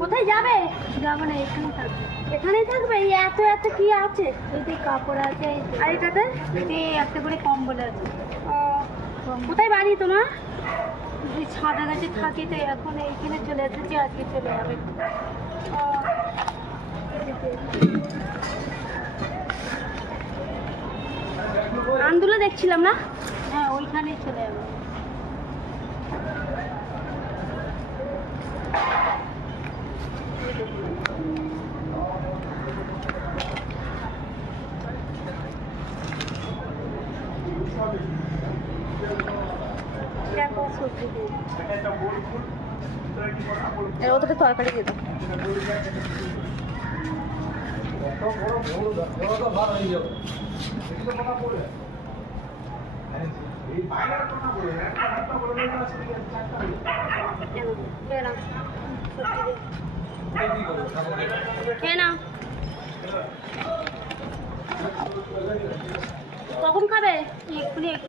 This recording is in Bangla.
কোথায় যাবে? যাবো না, এখানেই থাকবে। এখানেই থাকবে? এই এত এত কি আছে? এতে কাপড় আছে, আর এটাতে একটা করে কম্বল আছে। ও, কোথায় বাড়ি তোমার? ওই ছাদা গাছে থাকি, তো এখন এইখানে চলে এসেছি, আজকে চলে যাবে। আন্দুলে দেখছিলাম না? হ্যাঁ, ওইখানেই চলে যাবে। এর ওটাতে তরকারি দিয়ে দাও। কখন খাবে? এক্ষুনি।